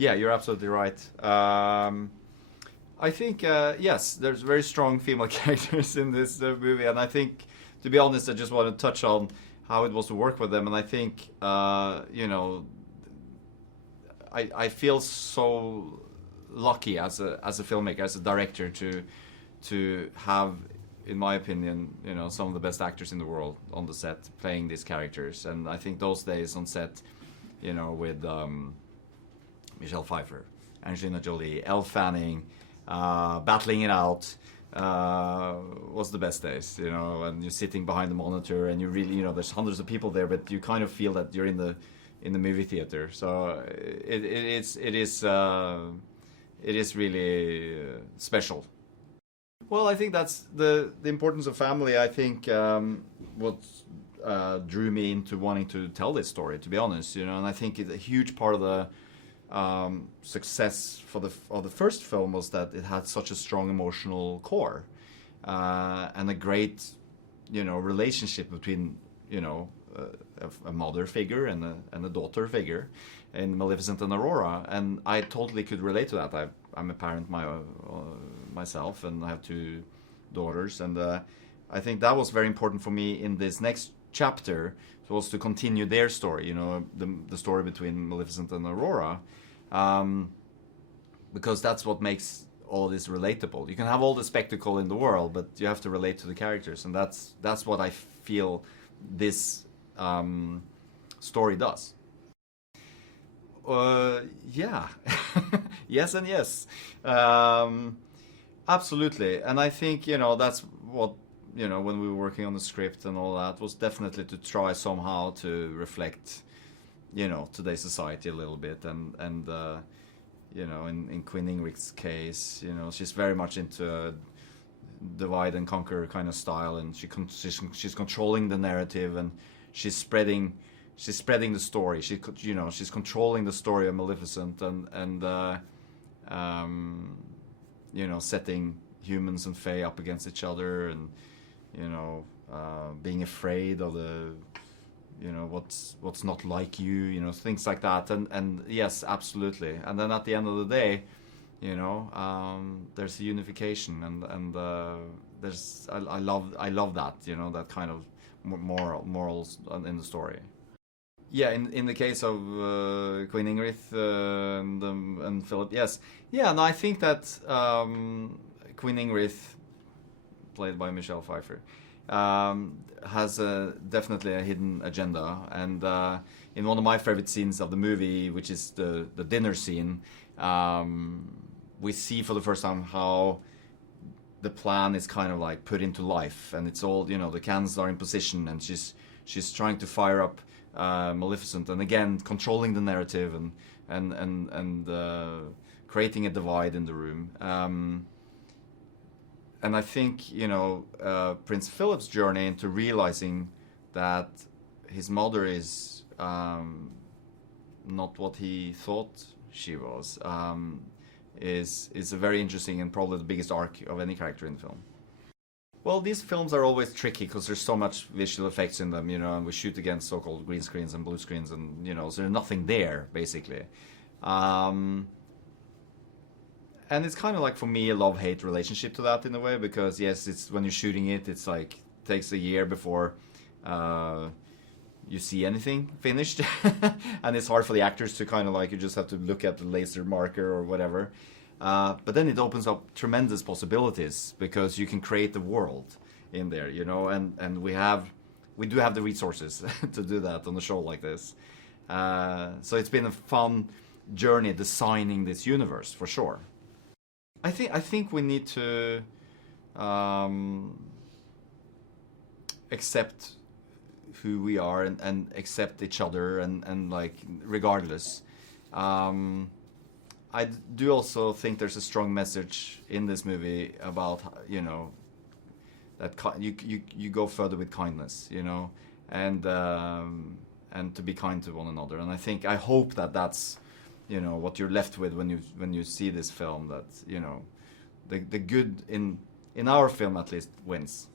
Yeah, you're absolutely right. I think yes, there's very strong female characters in this movie, and I think, to be honest, I just want to touch on how it was to work with them, and I think I feel so lucky as a filmmaker, as a director, to have, in my opinion, some of the best actors in the world on the set playing these characters. And I think those days on set, with Michelle Pfeiffer, Angelina Jolie, Elle Fanning, battling it out, was the best days, and you're sitting behind the monitor and you really, there's hundreds of people there, but you kind of feel that you're in the movie theater. So it is really special. Well, I think that's the importance of family. I think what drew me into wanting to tell this story, to be honest, and I think it's a huge part of the success of the first film was that it had such a strong emotional core, and a great, relationship between, a mother figure and a daughter figure in Maleficent and Aurora, and I totally could relate to that. I'm a parent myself, and I have two daughters, and I think that was very important for me in this next chapter, was to continue their story, the story between Maleficent and Aurora, because that's what makes all this relatable. You can have all the spectacle in the world, but you have to relate to the characters, and that's what I feel this story does. Yeah, yes and yes, absolutely. And I think that's what when we were working on the script and all that, was definitely to try somehow to reflect today's society a little bit, and in Queen Ingrid's case, she's very much into a divide and conquer kind of style, and she's controlling the narrative, and she's spreading the story. She's controlling the story of Maleficent, and setting humans and Fae up against each other, and being afraid of the what's not like you, things like that, and yes, absolutely. And then at the end of the day, there's a unification, and there's I love that, that kind of morals in the story. Yeah, in the case of Queen Ingrid and Philip, yes. Yeah, no, I think that Queen Ingrid, played by Michelle Pfeiffer, has definitely a hidden agenda. And in one of my favorite scenes of the movie, which is the dinner scene, we see for the first time how the plan is kind of like put into life, and it's all, the cannons are in position, and she's trying to fire up Maleficent, and again controlling the narrative, and creating a divide in the room. And I think Prince Philip's journey into realizing that his mother is not what he thought she was, is a very interesting, and probably the biggest arc of any character in the film. Well, these films are always tricky because there's so much visual effects in them, and we shoot against so-called green screens and blue screens, and so there's nothing there basically. And it's kind of like, for me, a love-hate relationship to that in a way, because yes, it's when you're shooting it, it's like takes a year before you see anything finished, and it's hard for the actors to kind of like, you just have to look at the laser marker or whatever. But then it opens up tremendous possibilities, because you can create the world in there, and we do have the resources to do that on a show like this. So it's been a fun journey designing this universe, for sure. I think we need to accept who we are, and accept each other, and like, regardless. I do also think there's a strong message in this movie about, that you go further with kindness, and to be kind to one another. And I hope that that's what you're left with when you see this film, that the good in our film at least wins.